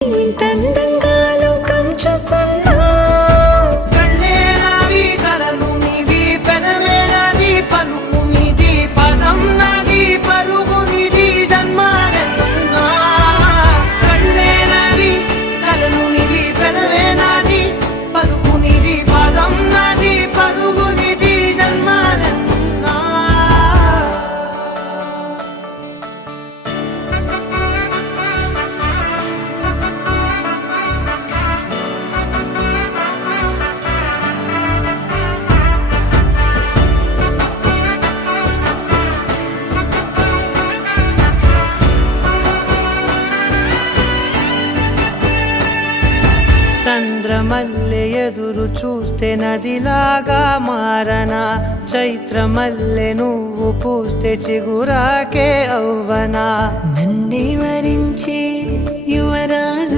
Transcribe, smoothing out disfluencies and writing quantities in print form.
ఇంతందంగా లోకం చూస్తున్నా కళ్ళే నావి కలలు నీవి పెనవే నాది పలుకు నీది పదం నాది పరుగు నీది జన్మాలెన్నున్నా కళ్ళే నావి కలలు నీవి పెనవే నాది పలుకు నీది పదం నాది పరుగు నీది జన్మాలెన్నున్నా చంద్రమల్లె ఎదురు చూస్తే నదిలాగా మారనా చైత్రమల్లె నువ్వు పూస్తే చిగురాకే అవ్వనా నన్నే వరించే యువరాజు